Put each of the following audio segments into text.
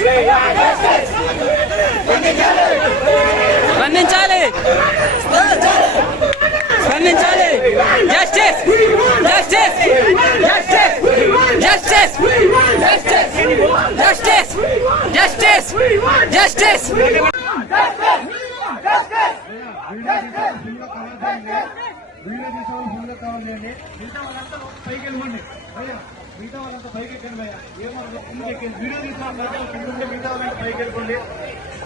Free Rock! స్పందించాలి. స్పందించాలి. Justice justice justice justice justice justice justice video తీసే వాళ్ళు చేయండి మిగతా వాళ్ళంతా పైకి వెళ్ళమండి మిగతా వాళ్ళంతా పైకి ఎక్కండి అయ్యా ఏమన్నా వీడియో తీసిన మిగతా వాళ్ళంతా పైకి వెళ్ళిపోండి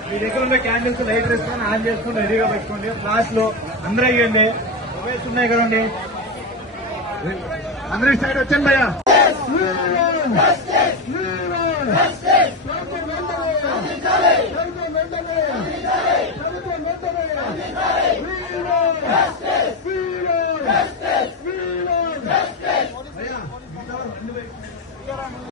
మీ దగ్గర ఉన్న క్యాండిల్స్ లైట్ వేసుకొని ఆన్ చేసుకుని రెడీగా పెట్టుకోండి. ఫ్లాష్లో అందరూ అయ్యండి మొబైల్స్ ఉన్నాయి కదండి. అందరి సైడ్ వచ్చండి భయ్యా.